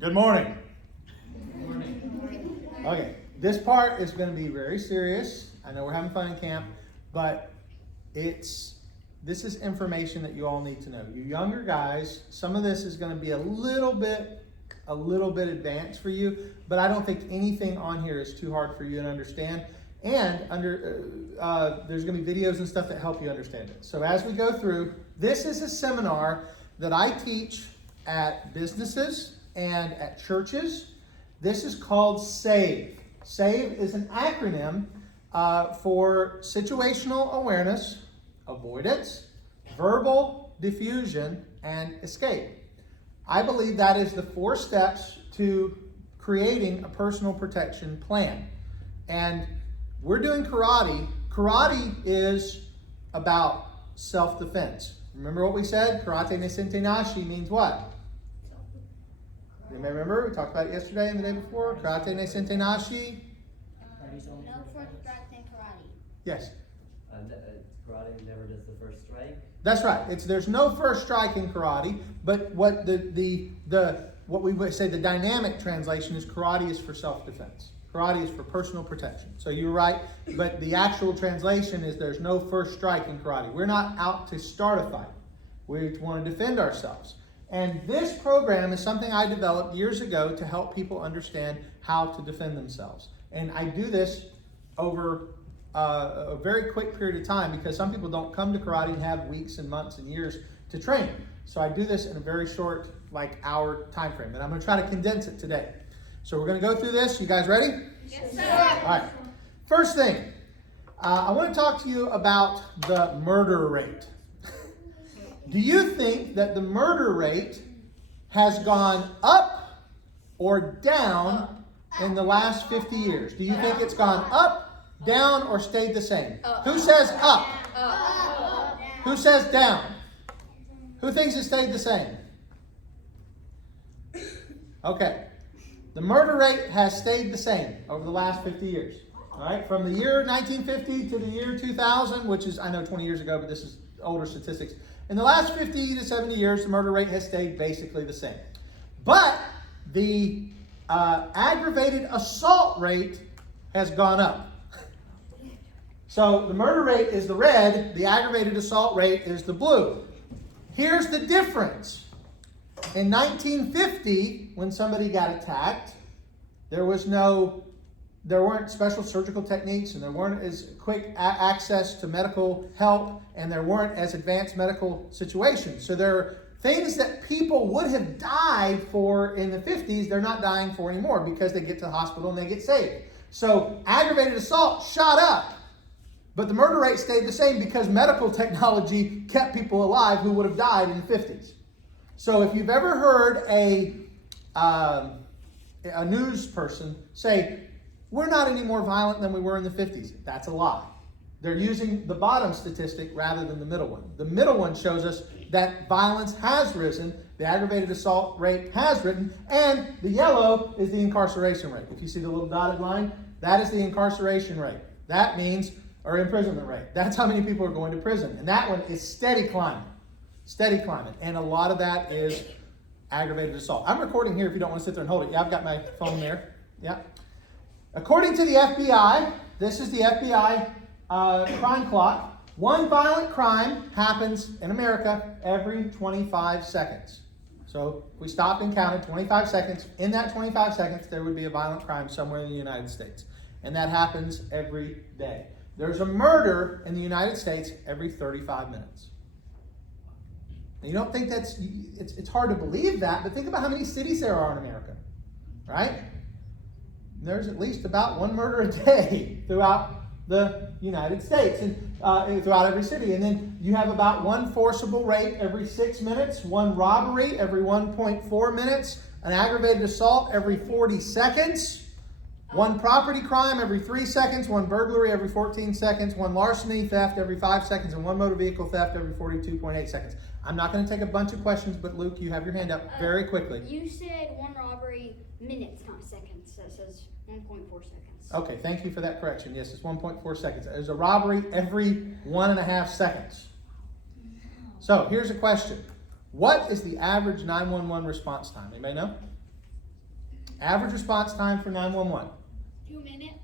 Good morning. Good morning. Okay, this part is going to be very serious. I know we're having fun in camp, but this is information that you all need to know. You younger guys, some of this is going to be a little bit advanced for you, but I don't think anything on here is too hard for you to understand. And there's going to be videos and stuff that help you understand it. So as we go through, this is a seminar that I teach at businesses and at churches. This is called S.A.V.E. S.A.V.E. is an acronym for Situational Awareness, Avoidance, Verbal Diffusion, and S.A.V.E. I believe that is the 4 steps to creating a personal protection plan. And we're doing karate. Karate is about self-defense. Remember what we said? Karate ne sente nashi means what? You may remember? We talked about it yesterday and the day before. Karate ne sente nashi. No first strike in karate. Yes. Karate never does the first strike. That's right. There's no first strike in karate, but what what we would say the dynamic translation is karate is for self-defense. Karate is for personal protection. So you're right, but the actual translation is there's no first strike in karate. We're not out to start a fight. We want to defend ourselves. And this program is something I developed years ago to help people understand how to defend themselves. And I do this over a very quick period of time because some people don't come to karate and have weeks and months and years to train. So I do this in a very short, hour time frame. And I'm going to try to condense it today. So we're going to go through this. You guys ready? Yes, sir. All right. First thing, I want to talk to you about the murder rate. Do you think that the murder rate has gone up or down in the last 50 years? Do you think it's gone up, down, or stayed the same? Who says up? Who says down? Who thinks it stayed the same? Okay. The murder rate has stayed the same over the last 50 years. All right, from the year 1950 to the year 2000, which is, I know 20 years ago, but this is older statistics. In the last 50 to 70 years, the murder rate has stayed basically the same. But the aggravated assault rate has gone up. So the murder rate is the red, the aggravated assault rate is the blue. Here's the difference. In 1950, when somebody got attacked, there weren't special surgical techniques, and there weren't as quick access to medical help, and there weren't as advanced medical situations. So there are things that people would have died for in the 50s, they're not dying for anymore because they get to the hospital and they get saved. So aggravated assault shot up, but the murder rate stayed the same because medical technology kept people alive who would have died in the 50s. So if you've ever heard a news person say, we're not any more violent than we were in the 50s, that's a lie. They're using the bottom statistic rather than the middle one. The middle one shows us that violence has risen, the aggravated assault rate has risen, and the yellow is the incarceration rate. If you see the little dotted line, that is the incarceration rate. That means, or imprisonment rate. That's how many people are going to prison. And that one is steady climbing. Steady climbing. And a lot of that is aggravated assault. I'm recording here if you don't want to sit there and hold it. Yeah, I've got my phone there. Yeah. According to the FBI, this is the FBI crime clock. One violent crime happens in America every 25 seconds. So if we stopped and counted 25 seconds, in that 25 seconds, there would be a violent crime somewhere in the United States. And that happens every day. There's a murder in the United States every 35 minutes. You don't think it's hard to believe that, but think about how many cities there are in America, right? There's at least about 1 murder a day throughout the United States and throughout every city. And then you have about 1 forcible rape every 6 minutes, 1 robbery every 1.4 minutes, an aggravated assault every 40 seconds, 1 property crime every 3 seconds, 1 burglary every 14 seconds, 1 larceny theft every 5 seconds, and 1 motor vehicle theft every 42.8 seconds. I'm not going to take a bunch of questions, but Luke, you have your hand up very quickly. You said 1 robbery minutes, not seconds. So it says 1.4 seconds. Okay, thank you for that correction. Yes, it's 1.4 seconds. There's a robbery every 1.5 seconds. So here's a question. What is the average 911 response time? Anybody know? Average response time for 911. 2 minutes.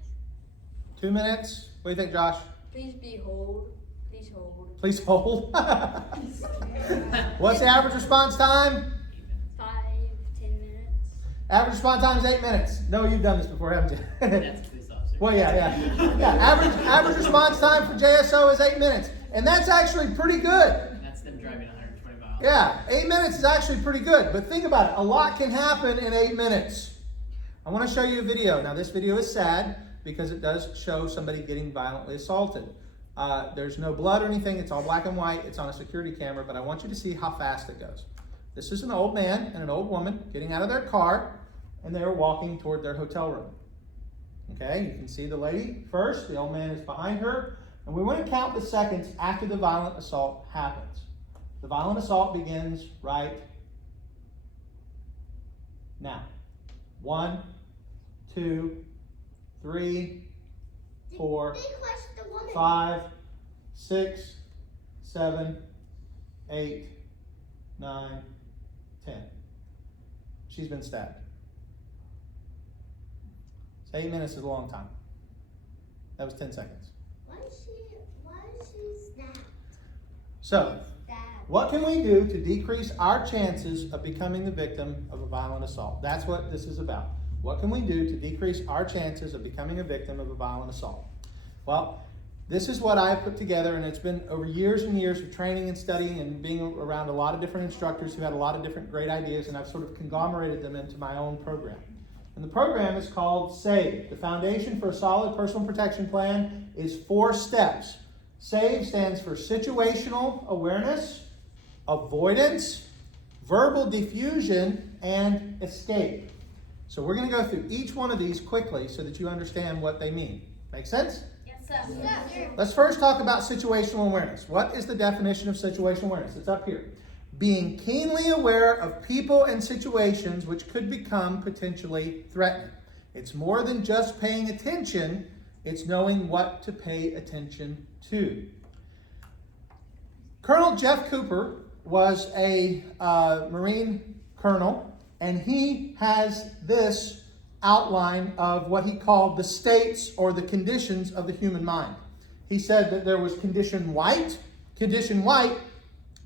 2 minutes. What do you think, Josh? Please hold. Please hold. Please hold. What's the average response time? 5-10 minutes. Average response time is 8 minutes. No, you've done this before, haven't you? That's a police officer. Well, yeah. Average response time for JSO is 8 minutes, and that's actually pretty good. That's them driving 120 miles. Yeah, 8 minutes is actually pretty good. But think about it. A lot can happen in 8 minutes. I want to show you a video. Now, this video is sad because it does show somebody getting violently assaulted. There's no blood or anything. It's all black and white. It's on a security camera, but I want you to see how fast it goes. This is an old man and an old woman getting out of their car, and they're walking toward their hotel room. Okay, you can see the lady first. The old man is behind her. And we want to count the seconds after the violent assault happens. The violent assault begins right now. 1, 2, 3, 4, 5, 6, 7, 8, 9, 10. She's been stabbed. 8 minutes is a long time. That was 10 seconds. Why is she stabbed? So, what can we do to decrease our chances of becoming the victim of a violent assault? That's what this is about. What can we do to decrease our chances of becoming a victim of a violent assault? Well, this is what I put together, and it's been over years and years of training and studying and being around a lot of different instructors who had a lot of different great ideas, and I've sort of conglomerated them into my own program. And the program is called S.A.V.E. The foundation for a solid personal protection plan is 4 steps. S.A.V.E. stands for Situational Awareness, Avoidance, Verbal Diffusion, and Escape. So we're going to go through each one of these quickly so that you understand what they mean. Make sense? Yes, sir. Let's first talk about situational awareness. What is the definition of situational awareness? It's up here. Being keenly aware of people and situations which could become potentially threatening. It's more than just paying attention, it's knowing what to pay attention to. Colonel Jeff Cooper was a Marine colonel, and he has this outline of what he called the states or the conditions of the human mind. He said that there was condition white. Condition white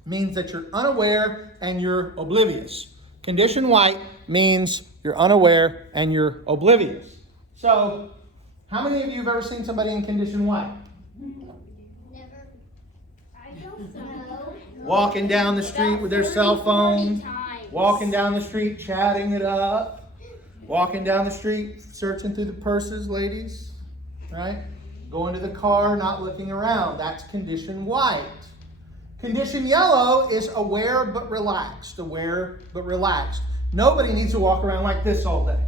means that you're unaware and you're oblivious. Condition white means you're unaware and you're oblivious. So, how many of you have ever seen somebody in condition white? Never. I don't know. Walking down the street with their cell phone, walking down the street chatting it up, walking down the street searching through the purses, ladies, right? Going to the car, not looking around. That's condition white. Condition yellow is aware but relaxed. Aware but relaxed. Nobody needs to walk around like this all day.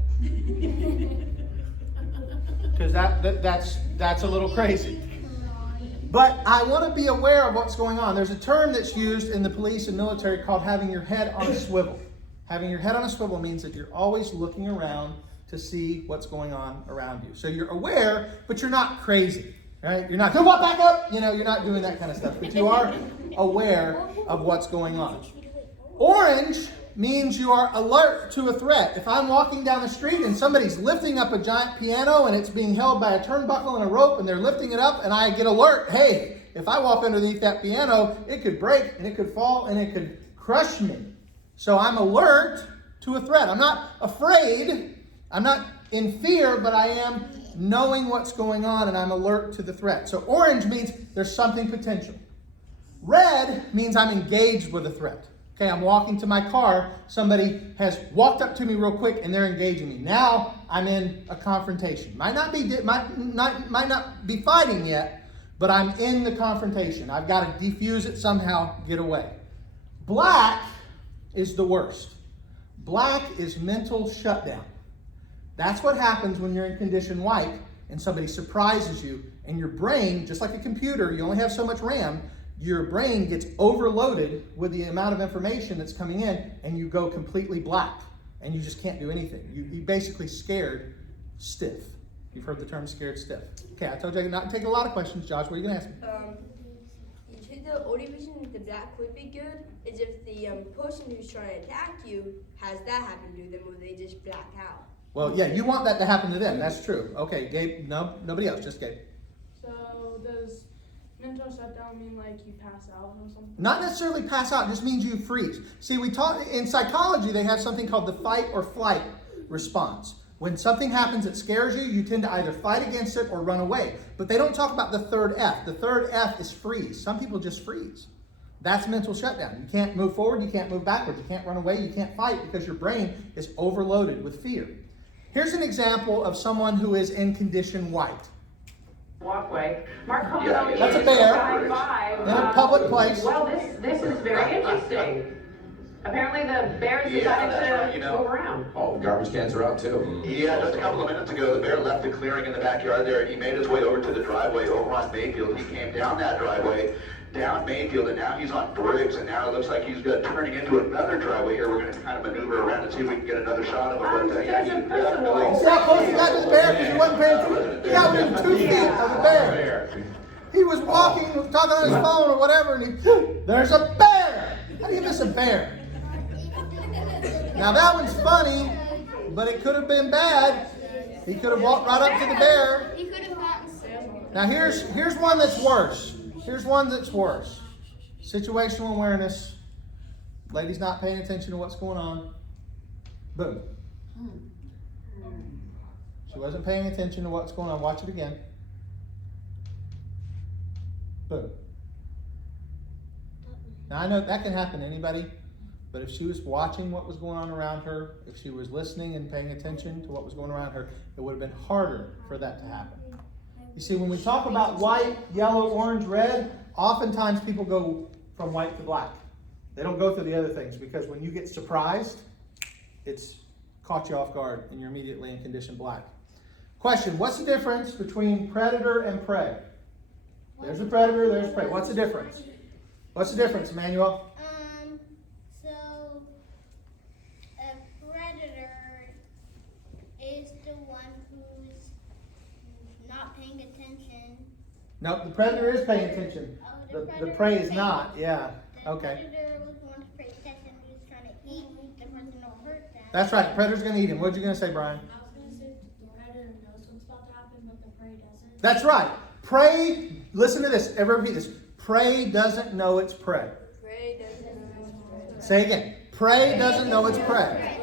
Because that's a little crazy. But I want to be aware of what's going on. There's a term that's used in the police and military called having your head on a swivel. Having your head on a swivel means that you're always looking around to see what's going on around you. So you're aware, but you're not crazy. Right? You're not going to walk back up. You're not doing that kind of stuff. But you are aware of what's going on. Orange means you are alert to a threat. If I'm walking down the street and somebody's lifting up a giant piano and it's being held by a turnbuckle and a rope and they're lifting it up and I get alert, hey, if I walk underneath that piano, it could break and it could fall and it could crush me. So I'm alert to a threat. I'm not afraid. I'm not in fear, but I am knowing what's going on and I'm alert to the threat. So orange means there's something potential. Red means I'm engaged with a threat. Okay, I'm walking to my car. Somebody has walked up to me real quick and they're engaging me. Now I'm in a confrontation. Might not be fighting yet, but I'm in the confrontation. I've got to defuse it somehow, get away. Black is the worst. Black is mental shutdown. That's what happens when you're in condition white and somebody surprises you and your brain, just like a computer, you only have so much RAM, your brain gets overloaded with the amount of information that's coming in and you go completely black and you just can't do anything. You basically scared stiff. You've heard the term scared stiff. Okay, I told you I could not take a lot of questions. Josh, what are you going to ask me? You said the only reason the black would be good is if the person who's trying to attack you has that happen to them or they just black out. Well, yeah, you want that to happen to them. That's true. Okay, Gabe, no, nobody else, just Gabe. So does mental shutdown mean like you pass out or something? Not necessarily pass out, it just means you freeze. See, we talk in psychology, they have something called the fight or flight response. When something happens that scares you, you tend to either fight against it or run away. But they don't talk about the third F. The third F is freeze. Some people just freeze. That's mental shutdown. You can't move forward, you can't move backwards, you can't run away, you can't fight because your brain is overloaded with fear. Here's an example of someone who is in condition white. Walkway. Mark That's a bear in a public place. Well, this is very interesting. Apparently the bear has decided to move around. Oh, garbage cans are out too. Yeah, just a couple of minutes ago, the bear left the clearing in the backyard there. He made his way over to the driveway over on Mayfield. He came down that driveway, down Mayfield, and now he's on Briggs, and now it looks like he's turning into another driveway here. We're going to kind of maneuver around and see if we can get another shot of him. But yeah, he's definitely... See how close he got to the bear because he wasn't paying attention? He got within 2 feet of the bear. He was walking, talking on his phone or whatever, and there's a bear! How do you miss a bear? Now that one's funny, but it could have been bad. He could have walked right up to the bear. He could have gotten. Now here's one that's worse. Here's one that's worse. Situational awareness. Lady's not paying attention to what's going on. Boom. She wasn't paying attention to what's going on. Watch it again. Boom. Now I know that can happen to anybody, but if she was watching what was going on around her, if she was listening and paying attention to what was going around her, it would have been harder for that to happen. You see, when we talk about white, yellow, orange, red, oftentimes people go from white to black. They don't go through the other things because when you get surprised, it's caught you off guard and you're immediately in condition black. Question, what's the difference between predator and prey? There's a predator, there's prey. What's the difference? What's the difference, Emmanuel? So a predator is the one who's not paying attention. No, the predator is paying attention. Oh, The prey is not, yeah. The Okay. predator was the one to protect and who's trying to eat the person or hurt them. That's right, the predator's going to eat him. What are you going to say, Brian? I was going to say the predator knows what's about to happen, but the prey doesn't. That's right. Prey, listen to this, everyone repeat this. Prey doesn't know it's prey. Prey doesn't know it's prey. Say again. Prey doesn't know it's prey. Prey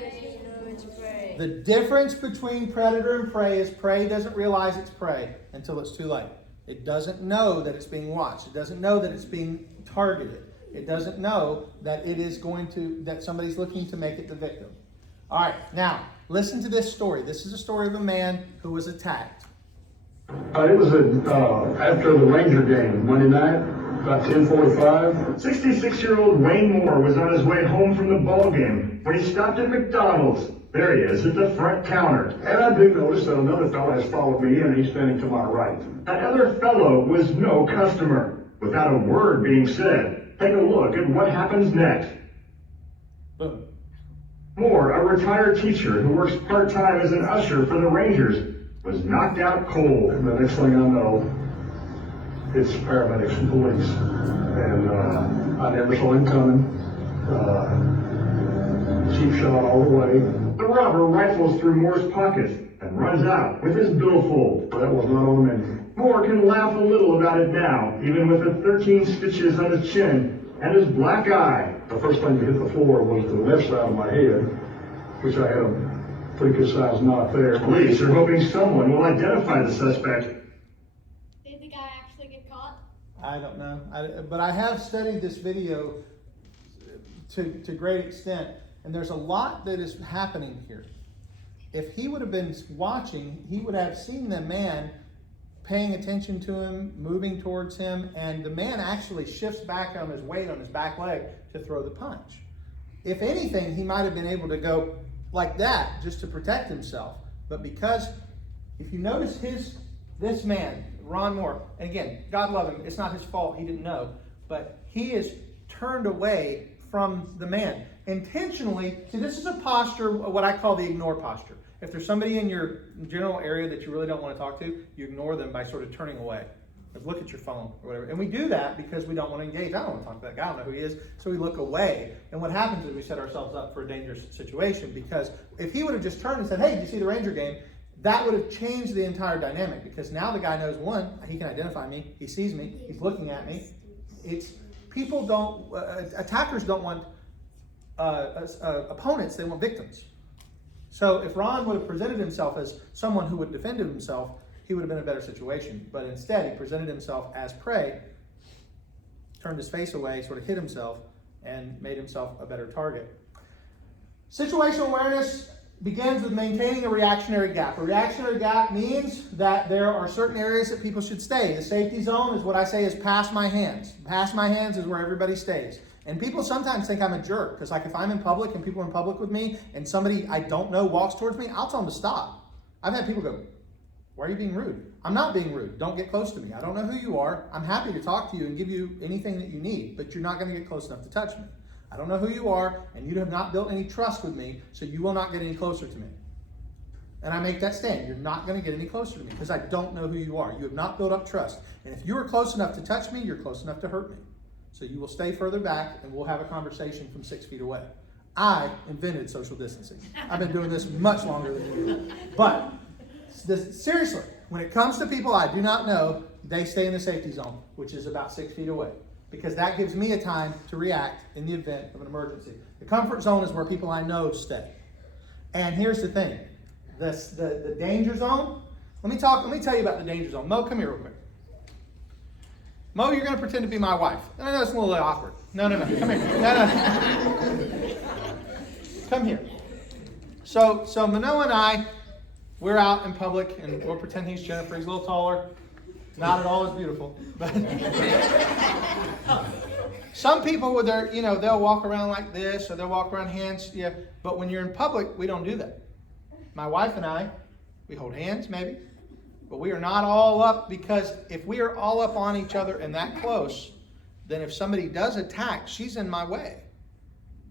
doesn't know it's prey. The difference between predator and prey is prey doesn't realize it's prey until it's too late. It doesn't know that it's being watched. It doesn't know that it's being targeted. It doesn't know that that somebody's looking to make it the victim. All right, now, listen to this story. This is a story of a man who was attacked. It was after the Ranger game, Monday night, about 10:45. 66-year-old Wayne Moore was on his way home from the ball game when he stopped at McDonald's. There he is at the front counter. And I do notice that another fellow has followed me and he's standing to my right. That other fellow was no customer. Without a word being said, take a look at what happens next. Boom. Moore, a retired teacher who works part-time as an usher for the Rangers, was knocked out cold. And the next thing I know, it's paramedics and police. And I never saw him coming. Cheap shot all the way. The robber rifles through Moore's pockets and runs out with his billfold. That was not on the menu. Moore can laugh a little about it now, even with the 13 stitches on his chin and his black eye. The first thing to hit the floor was the left side of my head, which I had a pretty good sized knot there. Police are hoping someone will identify the suspect. Did the guy actually get caught? I don't know. But I have studied this video to great extent, and there's a lot that is happening here. If he would have been watching, he would have seen the man paying attention to him, moving towards him, and the man actually shifts back on his weight on his back leg to throw the punch. If anything, he might have been able to go like that just to protect himself. But because, if you notice this man, Ron Moore, and again, God love him, it's not his fault, he didn't know, but he is turned away from the man intentionally. See, this is a posture, what I call the ignore posture. If there's somebody in your general area that you really don't want to talk to, you ignore them by sort of turning away. Like, look at your phone or whatever. And we do that because we don't want to engage. I don't want to talk to that guy. I don't know who he is. So we look away. And what happens is we set ourselves up for a dangerous situation, because if he would have just turned and said, hey, did you see the Ranger game? That would have changed the entire dynamic, because now the guy knows, one, he can identify me. He sees me. He's looking at me. People don't, attackers don't want opponents. They want victims. So if Ron would have presented himself as someone who would have defended himself, he would have been in a better situation. But instead, he presented himself as prey, turned his face away, sort of hid himself, and made himself a better target. Situational awareness begins with maintaining a reactionary gap. A reactionary gap means that there are certain areas that people should stay. The safety zone is what I say is past my hands. Past my hands is where everybody stays. And people sometimes think I'm a jerk, because like if I'm in public and people are in public with me and somebody I don't know walks towards me, I'll tell them to stop. I've had people go, why are you being rude? I'm not being rude. Don't get close to me. I don't know who you are. I'm happy to talk to you and give you anything that you need, but you're not going to get close enough to touch me. I don't know who you are, and you have not built any trust with me, so you will not get any closer to me. And I make that stand. You're not going to get any closer to me because I don't know who you are. You have not built up trust. And if you are close enough to touch me, you're close enough to hurt me. So you will stay further back, and we'll have a conversation from 6 feet away. I invented social distancing. I've been doing this much longer than you. But seriously, when it comes to people I do not know, they stay in the safety zone, which is about 6 feet away, because that gives me a time to react in the event of an emergency. The comfort zone is where people I know stay. And here's the thing, the danger zone. Let me tell you about the danger zone. Mo, come here real quick. Mo, you're going to pretend to be my wife. I know it's a little awkward. No. Come here. No. Come here. So Manoa and I, we're out in public, and we'll pretend he's Jennifer. He's a little taller. Not at all as beautiful. But some people with their, they'll walk around like this, or they'll walk around hands. Yeah. But when you're in public, we don't do that. My wife and I, we hold hands maybe, but we are not all up, because if we are all up on each other and that close, then if somebody does attack, she's in my way.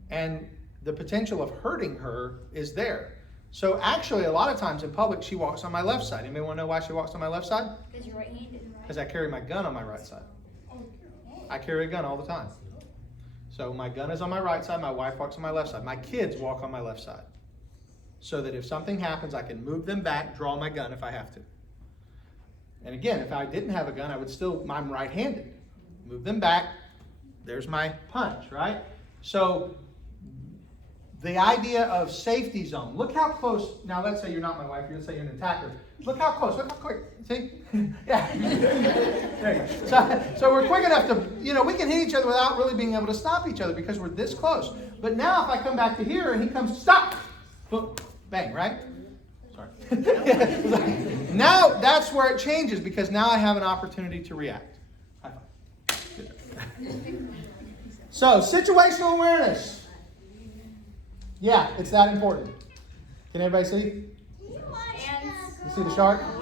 And the potential of hurting her is there. So actually, a lot of times in public, she walks on my left side. Anybody want to know why she walks on my left side? Because you're right-handed. Because I carry my gun on my right side. I carry a gun all the time. So my gun is on my right side, my wife walks on my left side. My kids walk on my left side. So that if something happens, I can move them back, draw my gun if I have to. And again, if I didn't have a gun, I'm right-handed. Move them back, there's my punch, right? So the idea of safety zone. Look how close. Now let's say you're not my wife. Let's say you're an attacker. Look how close. Look how quick. See? Yeah. There you go. So we're quick enough to, we can hit each other without really being able to stop each other because we're this close. But now if I come back to here and he comes, stop. Boom, bang, right? Sorry. Now that's where it changes, because now I have an opportunity to react. High five. Good job. So situational awareness. Yeah, it's that important. Can everybody see? You see the shark? All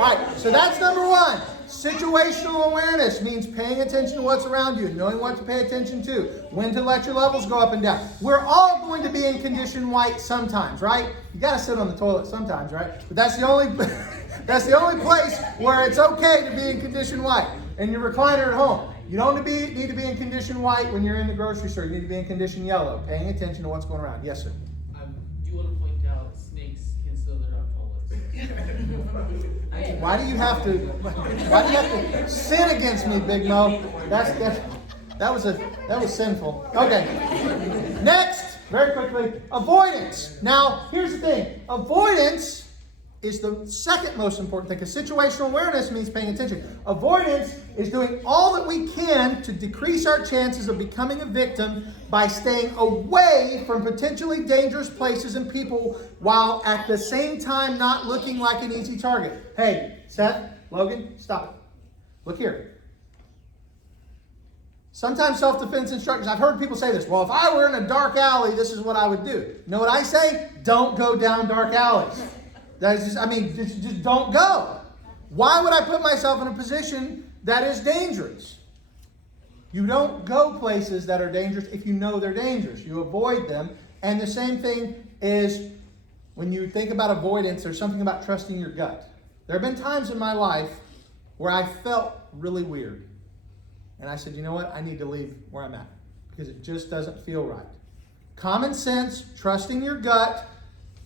right, so that's number one. Situational awareness means paying attention to what's around you, knowing what to pay attention to, when to let your levels go up and down. We're all going to be in condition white sometimes, right? You got to sit on the toilet sometimes, right? But that's the only place where it's okay to be in condition white. And your recliner at home. You don't need to be in condition white when you're in the grocery store. You need to be in condition yellow, paying attention to what's going around. Yes, sir. I do want to point out snakes can still their own toilets. Why do you have to sin against me, Big Mo? That was sinful. Okay. Next, very quickly, avoidance. Now, here's the thing. Avoidance is the second most important thing, because situational awareness means paying attention. Avoidance is doing all that we can to decrease our chances of becoming a victim by staying away from potentially dangerous places and people, while at the same time not looking like an easy target. Hey, Seth, Logan, stop it. Look here. Sometimes self-defense instructors, I've heard people say this, well, if I were in a dark alley, this is what I would do. You know what I say? Don't go down dark alleys. Just don't go. Why would I put myself in a position that is dangerous? You don't go places that are dangerous if you know they're dangerous. You avoid them. And the same thing is when you think about avoidance, there's something about trusting your gut. There have been times in my life where I felt really weird. And I said, you know what? I need to leave where I'm at because it just doesn't feel right. Common sense, trusting your gut,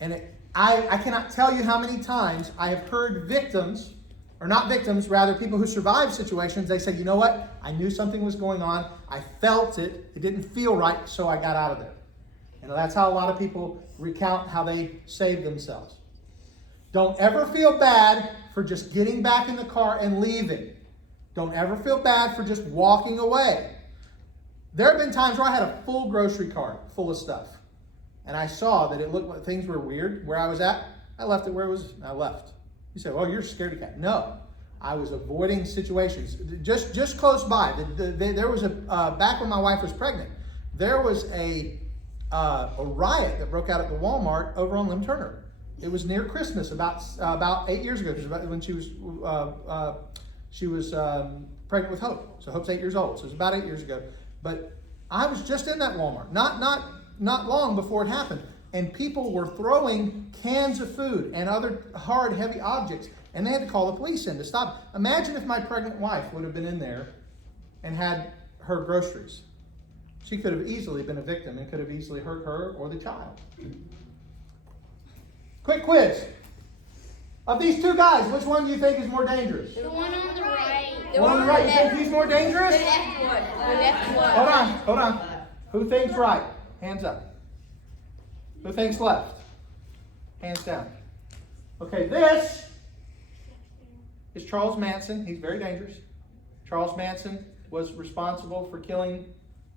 and I cannot tell you how many times I have heard victims, or not victims, rather people who survive situations, they said, you know what? I knew something was going on. I felt it. It didn't feel right, so I got out of there. And that's how a lot of people recount how they saved themselves. Don't ever feel bad for just getting back in the car and leaving. Don't ever feel bad for just walking away. There have been times where I had a full grocery cart full of stuff. And I saw that it looked like things were weird where I was at. I left it where it was, and I left. You say, well, you're a scaredy cat. No, I was avoiding situations. Just close by. There was back when my wife was pregnant, there was a riot that broke out at the Walmart over on Lim Turner. It was near Christmas, about 8 years ago. It was about when she was pregnant with Hope. So Hope's 8 years old. So it was about 8 years ago. But I was just in that Walmart, not long before it happened. And people were throwing cans of food and other hard, heavy objects. And they had to call the police in to stop. Imagine if my pregnant wife would have been in there and had her groceries. She could have easily been a victim and could have easily hurt her or the child. Quick quiz. Of these two guys, which one do you think is more dangerous? The one on the right. The one on the right. You think he's more dangerous? The left one. Hold on. Who thinks right? Hands up. Who thinks left? Hands down. Okay, this is Charles Manson. He's very dangerous. Charles Manson was responsible for killing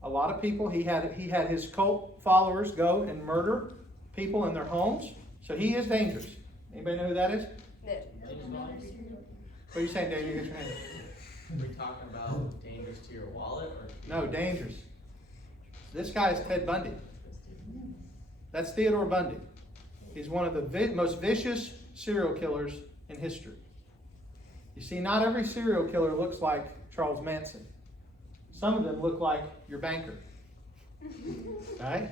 a lot of people. He had his cult followers go and murder people in their homes. So he is dangerous. Anybody know who that is? What are you saying, Dave? You get your hand. Are we talking about dangerous to your wallet or? No, dangerous. This guy is Ted Bundy. That's Theodore Bundy. He's one of the most vicious serial killers in history. You see, not every serial killer looks like Charles Manson. Some of them look like your banker. Right?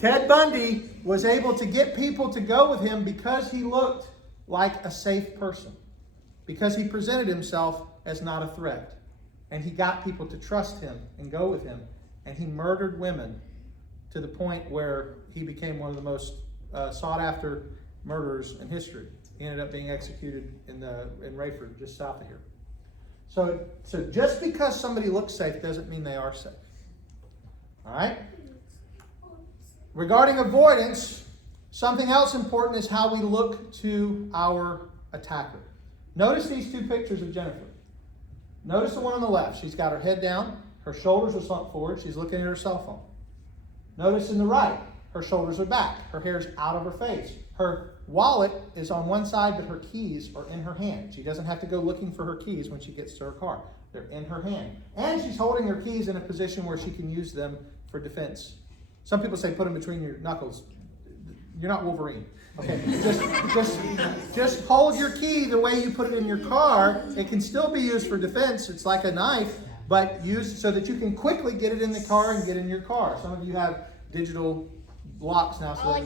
Ted Bundy was able to get people to go with him because he looked like a safe person. Because he presented himself as not a threat. And he got people to trust him and go with him. And he murdered women to the point where he became one of the most sought after murderers in history. He ended up being executed in Rayford, just south of here. So just because somebody looks safe doesn't mean they are safe. All right? Regarding avoidance, something else important is how we look to our attacker. Notice these two pictures of Jennifer. Notice the one on the left. She's got her head down. Her shoulders are sunk forward. She's looking at her cell phone. Notice in the right, her shoulders are back. Her hair's out of her face. Her wallet is on one side, but her keys are in her hand. She doesn't have to go looking for her keys when she gets to her car. They're in her hand. And she's holding her keys in a position where she can use them for defense. Some people say put them between your knuckles. You're not Wolverine. Okay, just hold your key the way you put it in your car. It can still be used for defense. It's like a knife, but used so that you can quickly get it in the car and get in your car. Some of you have digital locks now, so like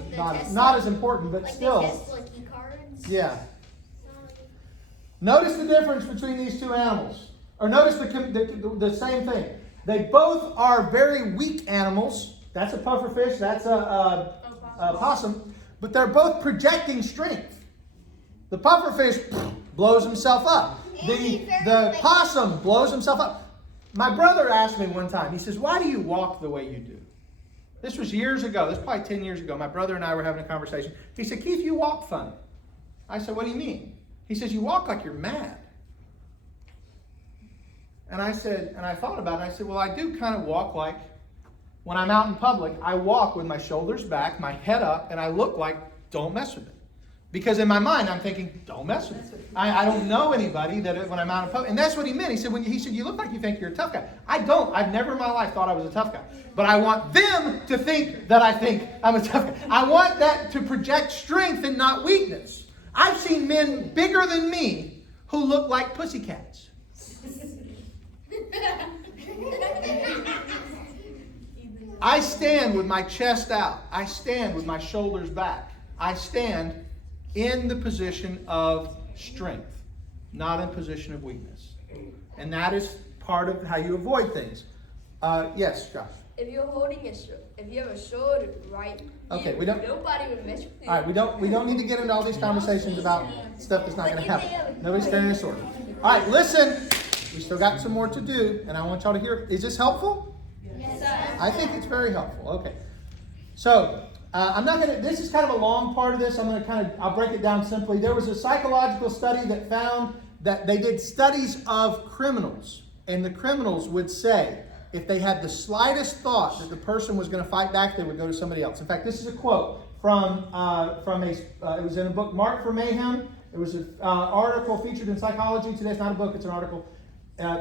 not as important, but like still. The Tesla key cards. Yeah. Notice the difference between these two animals. Or notice the same thing. They both are very weak animals. That's a pufferfish. That's a possum. But they're both projecting strength. The pufferfish blows himself up. The possum blows himself up. My brother asked me one time, he says, why do you walk the way you do? This was years ago. This was probably 10 years ago. My brother and I were having a conversation. He said, Keith, you walk funny. I said, what do you mean? He says, you walk like you're mad. And I said, and I thought about it. I said, well, I do kind of walk like, when I'm out in public, I walk with my shoulders back, my head up, and I look like, don't mess with it. Because in my mind, I'm thinking, don't mess with it. I don't know anybody that when I'm out in public. And that's what he meant. He said, you look like you think you're a tough guy. I don't. I've never in my life thought I was a tough guy. But I want them to think that I think I'm a tough guy. I want that to project strength and not weakness. I've seen men bigger than me who look like pussycats. I stand with my chest out. I stand with my shoulders back. I stand in the position of strength, not in position of weakness. And that is part of how you avoid things. Yes, Josh. If you're holding if you have a sword right Okay, here, nobody would mess with you. All right, we don't need to get into all these conversations about stuff that's not going to happen. Nobody's carrying a sword. All right, listen. We still got some more to do, and I want y'all to hear. Is this helpful? Yes. I think it's very helpful. Okay. So, I'm not going to, this is kind of a long part of this. I'll break it down simply. There was a psychological study that found that they did studies of criminals, and the criminals would say, if they had the slightest thought that the person was going to fight back, they would go to somebody else. In fact, this is a quote from it was in a book, Marked for Mayhem. It was an article featured in Psychology Today. It's not a book, it's an article.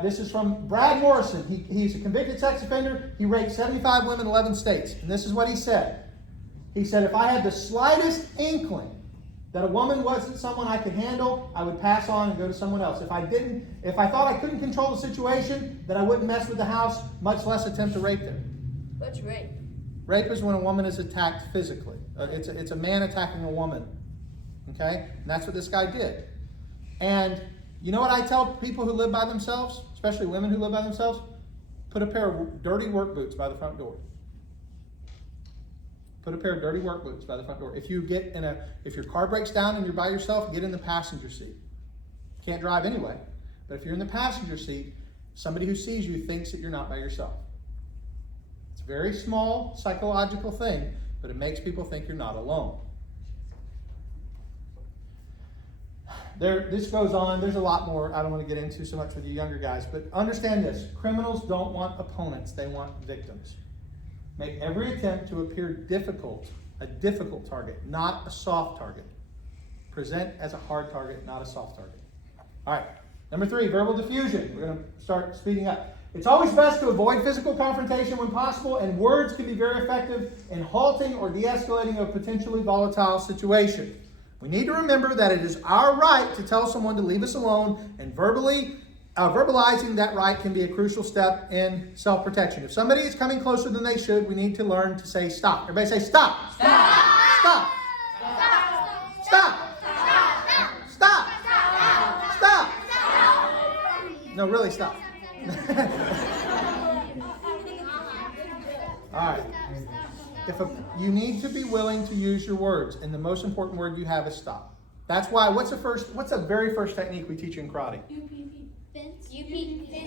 This is from Brad Morrison. He's a convicted sex offender. He raped 75 women in 11 states. And this is what he said. He said, if I had the slightest inkling that a woman wasn't someone I could handle, I would pass on and go to someone else. If I thought I couldn't control the situation, then I wouldn't mess with the house, much less attempt to rape them. What's rape? Rape is when a woman is attacked physically. It's a man attacking a woman. Okay? And that's what this guy did. And you know what I tell people who live by themselves, especially women who live by themselves? Put a pair of dirty work boots by the front door. Put a pair of dirty work boots by the front door. If your car breaks down and you're by yourself, get in the passenger seat. You can't drive anyway. But if you're in the passenger seat, somebody who sees you thinks that you're not by yourself. It's a very small psychological thing, but it makes people think you're not alone. This goes on. There's a lot more I don't want to get into so much with you younger guys, but understand this. Criminals don't want opponents. They want victims. Make every attempt to appear a difficult target, not a soft target. Present as a hard target, not a soft target. All right. Number 3, verbal diffusion. We're going to start speeding up. It's always best to avoid physical confrontation when possible, and words can be very effective in halting or de-escalating a potentially volatile situation. We need to remember that it is our right to tell someone to leave us alone, and verbalizing that right can be a crucial step in self-protection. If somebody is coming closer than they should, we need to learn to say stop. Everybody say stop. Stop. Stop. Stop. Stop. Stop. No, really stop. All right. You need to be willing to use your words, and the most important word you have is stop. That's why, what's the very first technique we teach you in karate?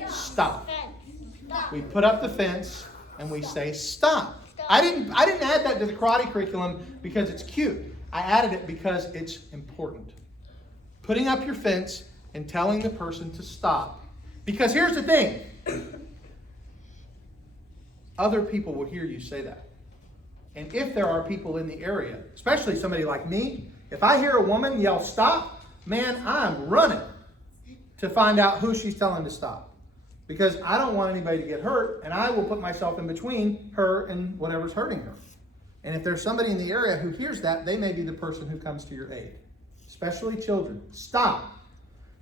Stop. We put up the fence and we say stop. I didn't add that to the karate curriculum because it's cute. I added it because it's important. Putting up your fence and telling the person to stop. Because here's the thing. Other people will hear you say that. And if there are people in the area, especially somebody like me, if I hear a woman yell stop, man, I'm running to find out who she's telling to stop. Because I don't want anybody to get hurt, and I will put myself in between her and whatever's hurting her. And if there's somebody in the area who hears that, they may be the person who comes to your aid. Especially children. Stop.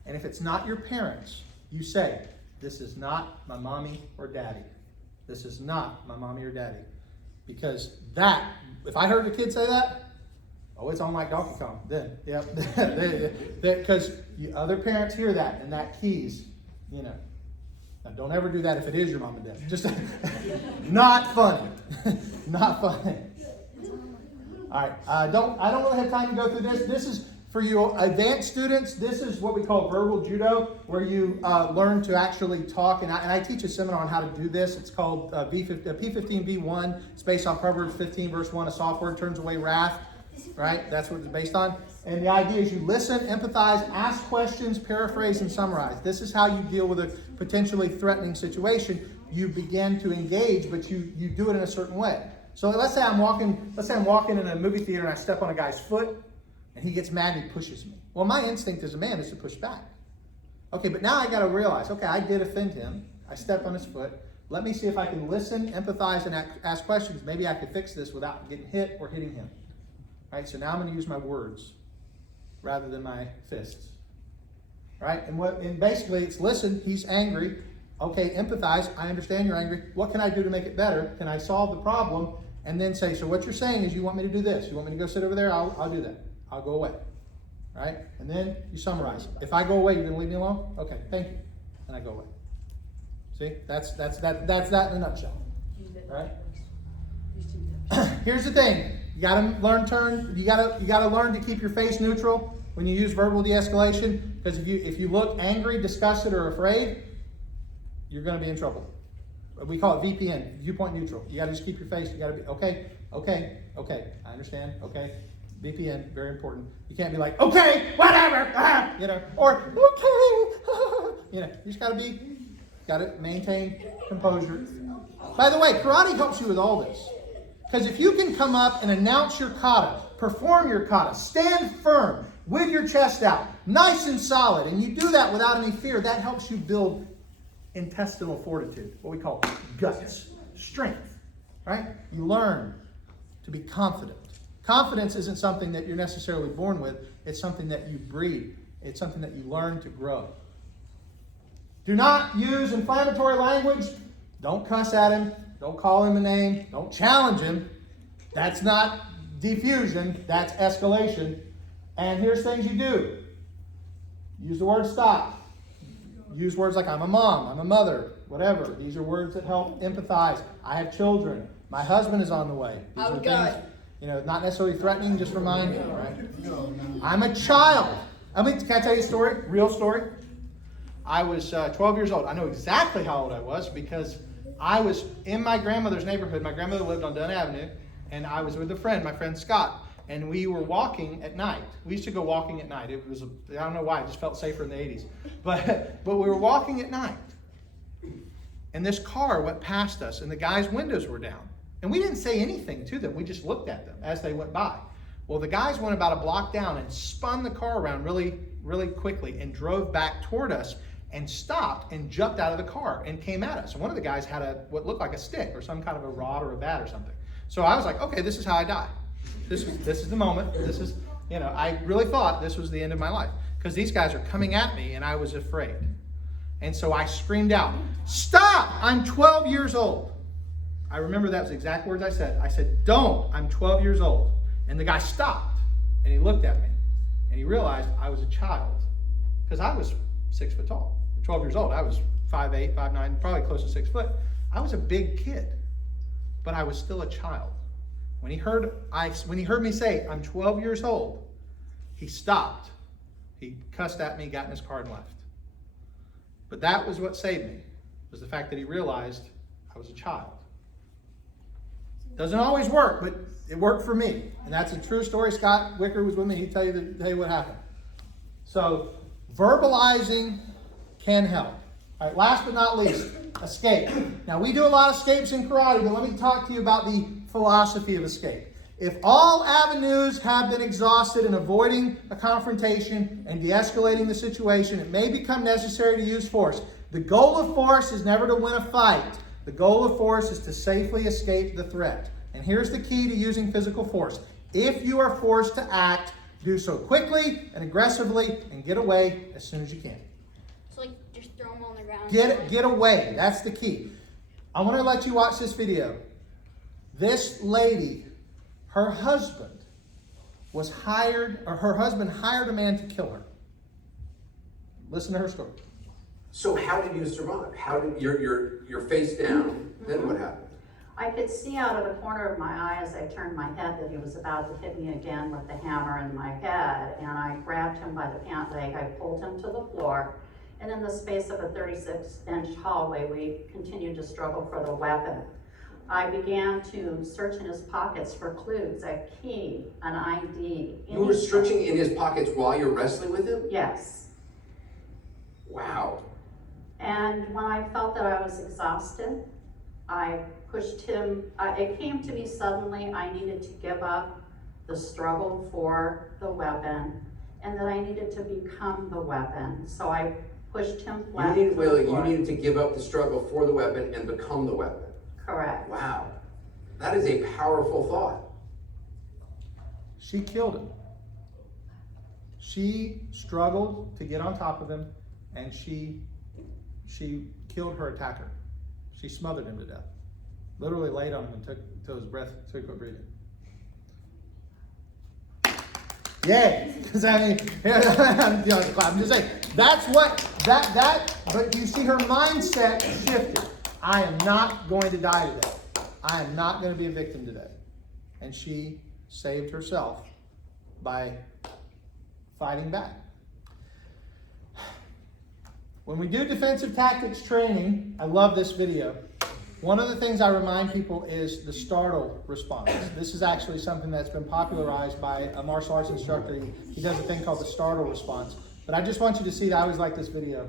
And if it's not your parents, you say, this is not my mommy or daddy. This is not my mommy or daddy. Because if I heard a kid say that, oh, it's on like Donkey Kong. Then, yeah, because other parents hear that, and that keys, Now, don't ever do that if it is your mom and dad. Just not funny. Not funny. All right, I don't really have time to go through this. This is for you advanced students. This is what we call verbal judo, where you learn to actually talk. And I teach a seminar on how to do this. It's called P15B1. It's based on Proverbs 15, verse 1. A soft word turns away wrath. Right? That's what it's based on. And the idea is you listen, empathize, ask questions, paraphrase, and summarize. This is how you deal with a potentially threatening situation. You begin to engage, but you do it in a certain way. So let's say I'm walking in a movie theater and I step on a guy's foot and he gets mad and he pushes me. Well, my instinct as a man is to push back. Okay, but now I got to realize, okay, I did offend him. I stepped on his foot. Let me see if I can listen, empathize, and ask questions. Maybe I could fix this without getting hit or hitting him. Right, so now I'm going to use my words rather than my fists. Right, and basically it's listen. He's angry. Okay, empathize. I understand you're angry. What can I do to make it better? Can I solve the problem? And then say, so what you're saying is you want me to do this. You want me to go sit over there? I'll do that. I'll go away. Right? And then you summarize. If I go away, you're going to leave me alone? Okay, thank you. And I go away. See? That's that in a nutshell. Right? Here's the thing. You gotta learn to keep your face neutral when you use verbal de-escalation, because if you look angry, disgusted, or afraid, you're gonna be in trouble. We call it VPN, viewpoint neutral. You gotta just keep your face, you gotta be, okay, I understand, okay. VPN, very important. You can't be like, okay, whatever, or okay, you just gotta maintain composure. By the way, karate helps you with all this. Because if you can come up and announce your kata, perform your kata, stand firm with your chest out, nice and solid, and you do that without any fear, that helps you build intestinal fortitude, what we call guts, strength, right? You learn to be confident. Confidence isn't something that you're necessarily born with, it's something that you breed. It's something that you learn to grow. Do not use inflammatory language. Don't cuss at him. Don't call him a name. Don't challenge him. That's not diffusion. That's escalation. And here's things you do. Use the word stop. Use words like I'm a mom, I'm a mother, whatever. These are words that help empathize. I have children. My husband is on the way. These are things, not necessarily threatening, just reminding, right? I'm a child. Can I tell you a story? Real story? I was 12 years old. I know exactly how old I was because I was in my grandmother's neighborhood. My grandmother lived on Dunn Avenue, and I was with a friend, my friend Scott, and we were walking at night. We used to go walking at night. It was, I don't know why, it just felt safer in the 80s. But we were walking at night, and this car went past us, and the guy's windows were down. And we didn't say anything to them. We just looked at them as they went by. Well, the guys went about a block down and spun the car around really, really quickly and drove back toward us and stopped and jumped out of the car and came at us. And one of the guys had what looked like a stick or some kind of a rod or a bat or something. So I was like, okay, this is how I die. This is the moment. This is, I really thought this was the end of my life because these guys are coming at me and I was afraid. And so I screamed out, stop, I'm 12 years old. I remember that was the exact words I said. I said, don't, I'm 12 years old. And the guy stopped and he looked at me and he realized I was a child because I was 6 foot tall. 12 years old, I was 5'8", 5'9", probably close to 6 foot. I was a big kid, but I was still a child. When he heard me say, I'm 12 years old, he stopped. He cussed at me, got in his car and left. But that was what saved me, was the fact that he realized I was a child. Doesn't always work, but it worked for me. And that's a true story. Scott Wicker was with me. He'd tell you what happened. So verbalizing can help. All right, last but not least, escape. Now, we do a lot of escapes in karate, but let me talk to you about the philosophy of escape. If all avenues have been exhausted in avoiding a confrontation and de-escalating the situation, it may become necessary to use force. The goal of force is never to win a fight. The goal of force is to safely escape the threat. And here's the key to using physical force. If you are forced to act, do so quickly and aggressively and get away as soon as you can. So just throw them on the ground. Get away. That's the key. I want to let you watch this video. This lady, her husband hired a man to kill her. Listen to her story. So how did you survive? How did you're face down? Then what happened? I could see out of the corner of my eye as I turned my head that he was about to hit me again with the hammer in my head, and I grabbed him by the pant leg. I pulled him to the floor, and in the space of a 36-inch hallway, we continued to struggle for the weapon. I began to search in his pockets for clues, a key, an ID. You were searching in his pockets while you're wrestling with him? Yes. Wow. And when I felt that I was exhausted, I pushed him. It came to me suddenly I needed to give up the struggle for the weapon and that I needed to become the weapon. So I pushed him flat. You needed to give up the struggle for the weapon and become the weapon. Correct. Wow. That is a powerful thought. She killed him. She struggled to get on top of him, and she she killed her attacker. She smothered him to death. Literally laid on him and took till his breath took a breathing. Yay! Because I mean, I'm just saying, that's what, but you see her mindset shifted. I am not going to die today. I am not going to be a victim today. And she saved herself by fighting back. When we do defensive tactics training, I love this video. One of the things I remind people is the startle response. This is actually something that's been popularized by a martial arts instructor. He does a thing called the startle response. But I just want you to see that I always like this video.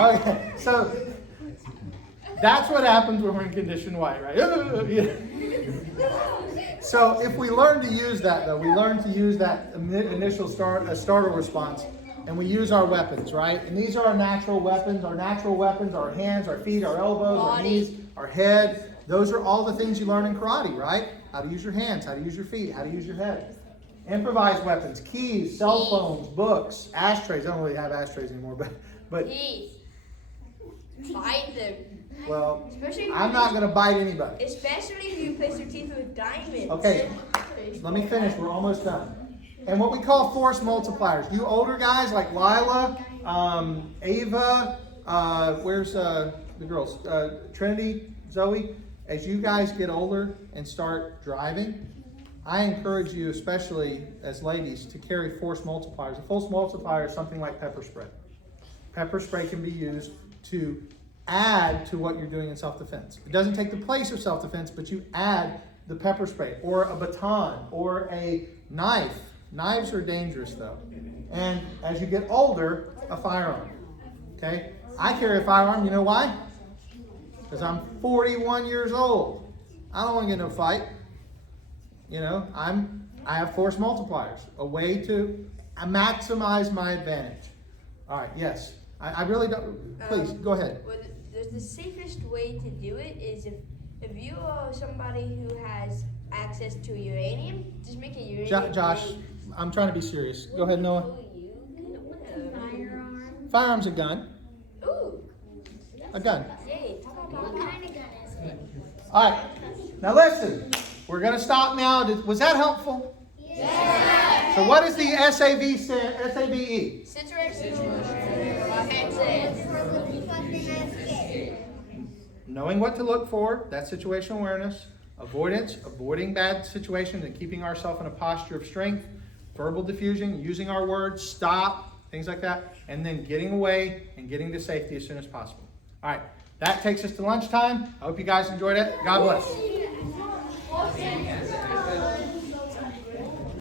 Okay, so that's what happens when we're in conditioned white, right? So if we learn to use that, though, we learn to use that initial startle response, and we use our weapons, right? And these are our natural weapons. Our natural weapons, our hands, our feet, our elbows, our knees, our head. Those are all the things you learn in karate, right? How to use your hands, how to use your feet, how to use your head. Improvised weapons, keys, cell phones, books, ashtrays. I don't really have ashtrays anymore, but Keys. Bite them. Well, Especially I'm not going to bite anybody. Especially if you replace your teeth with diamonds. Okay, let me finish. We're almost done. And what we call force multipliers. You older guys like Lila, Ava, where's the girls? Trinity, Zoe. As you guys get older and start driving, I encourage you, especially as ladies, to carry force multipliers. A force multiplier is something like pepper spray. Pepper spray can be used to add to what you're doing in self-defense. It doesn't take the place of self-defense, but you add the pepper spray or a baton or a knife. Knives are dangerous though. And as you get older, a firearm. Okay? I carry a firearm, you know why? Because I'm 41 years old. I don't want to get in no fight. You know, I have force multipliers, a way to maximize my advantage. All right, yes. I really don't. Please, go ahead. Well, the safest way to do it is if you are somebody who has access to uranium, just make a uranium. Josh, I'm trying to be serious. Go ahead, Noah. Firearm. Firearm's a gun. Ooh. A gun. Yay. What kind of gun is it? All right. Now listen. We're going to stop now. Was that helpful? Yes. So what is the S.A.V.E? Knowing what to look for, that's situational awareness. Avoidance, avoiding bad situations and keeping ourselves in a posture of strength. Verbal diffusion, using our words, stop, things like that. And then getting away and getting to safety as soon as possible. All right, that takes us to lunchtime. I hope you guys enjoyed it. God bless.